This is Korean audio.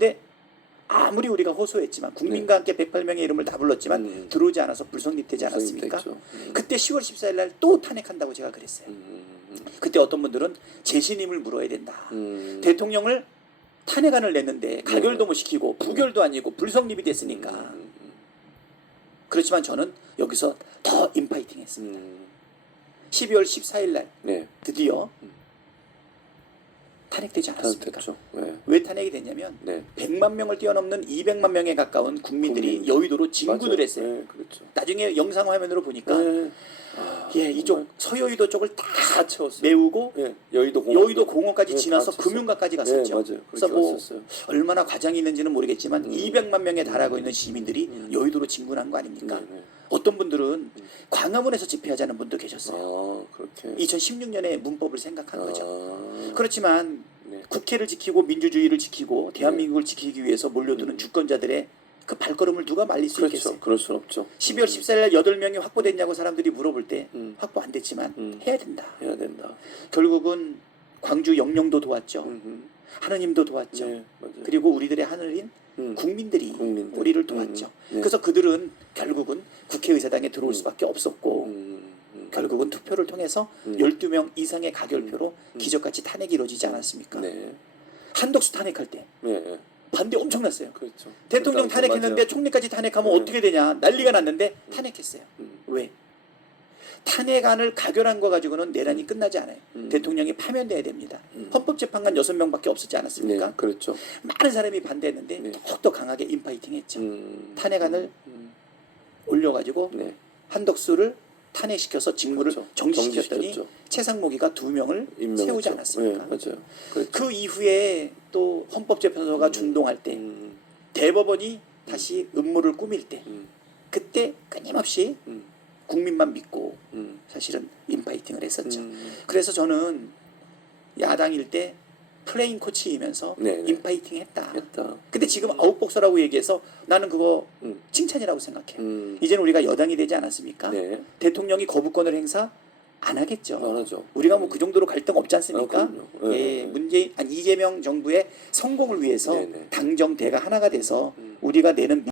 근데 아무리 우리가 호소했지만 국민과 함께 108명의 이름을 다 불렀지만 음. 들어오지 않아서 불성립되지 않았습니까? 음. 그때 10월 14일 날 또 탄핵한다고 제가 그랬어요. 음, 음, 그때 어떤 분들은 재신임을 물어야 된다. 음. 대통령을 탄핵안을 냈는데 가결도 네. 못 시키고 부결도 아니고 불성립이 됐으니까. 음, 그렇지만 저는 여기서 더 인파이팅 했습니다. 음. 12월 14일 날 네, 드디어 음. 탄핵되지 다 않았습니까? 됐죠. 네, 왜 탄핵이 됐냐면 네. 100만 명을 뛰어넘는 200만 명에 가까운 국민들이 국민. 여의도로 진군을 맞아요. 했어요. 네, 그렇죠. 나중에 영상 화면으로 보니까 네. 아, 예, 이쪽 서여의도 쪽을 다다 채웠어요. 메우고 네, 여의도 공원. 여의도 공원까지 네, 지나서. 금융가까지 네, 갔었죠. 맞아요. 그래서 뭐 왔었어요. 얼마나 과장이 있는지는 모르겠지만 음. 200만 명에 달하고 있는 시민들이 음. 여의도로 진군한 거 아닙니까? 네, 네. 어떤 분들은 광화문에서 집회하자는 분도 계셨어요. 아, 그렇게. 2016년에 문법을 생각한 거죠. 아, 그렇지만 네. 국회를 지키고 민주주의를 지키고 대한민국을 지키기 위해서 몰려드는 음. 주권자들의 그 발걸음을 누가 말릴 수 그렇죠. 있겠어요? 그럴 순 없죠. 12월 14일 날 8명이 확보됐냐고 사람들이 물어볼 때 음. 확보 안 됐지만 음. 해야 된다. 해야 된다. 결국은 광주 영령도 도왔죠. 음, 음. 하느님도 도왔죠. 네. 그리고 우리들의 하늘인 음. 국민들이 국민들. 우리를 도왔죠. 음, 네. 그래서 그들은 결국은 국회의사당에 들어올 음. 수밖에 없었고 음, 음. 결국은 투표를 통해서 음. 12명 이상의 가결표로 음. 기적같이 탄핵이 이루어지지 않았습니까? 네. 한덕수 탄핵할 때 네, 네. 반대 엄청났어요. 그렇죠. 대통령 탄핵했는데 맞아요. 총리까지 탄핵하면 네. 어떻게 되냐 난리가 났는데 탄핵했어요. 음, 왜? 탄핵안을 가결한 거 가지고는 내란이 끝나지 않아요. 음. 대통령이 파면돼야 됩니다. 음. 헌법재판관 6명밖에 없었지 네, 않았습니까? 그렇죠. 많은 사람이 반대했는데 네. 더욱더 강하게 인파이팅했죠. 음, 탄핵안을 음, 올려가지고 네. 한덕수를 탄핵시켜서 직무를 그렇죠. 정지시켰더니 정지시켰죠. 최상목이가 두 명을 임명했죠. 세우지 않았습니까? 네, 맞아요. 그렇죠. 그 이후에 또 헌법재판소가 음. 중동할 때 음, 대법원이 다시 음모를 꾸밀 때 음, 그때 끊임없이 음, 국민만 믿고 음, 사실은 인파이팅을 했었죠. 음. 그래서 저는 야당일 때 플레인 코치이면서 네, 네. 인파이팅 했다. 했다. 근데 지금 아웃복서라고 얘기해서 나는 그거 음, 칭찬이라고 생각해요. 음, 이제는 우리가 여당이 되지 않았습니까? 네. 대통령이 거부권을 행사 안 하겠죠. 안 하죠. 우리가 뭐 그 정도로 갈등 없지 않습니까? 아. 네, 예, 네. 문재인 아니 이재명 정부의 성공을 위해서 네, 네. 당정대가 하나가 돼서 음. 우리가 내는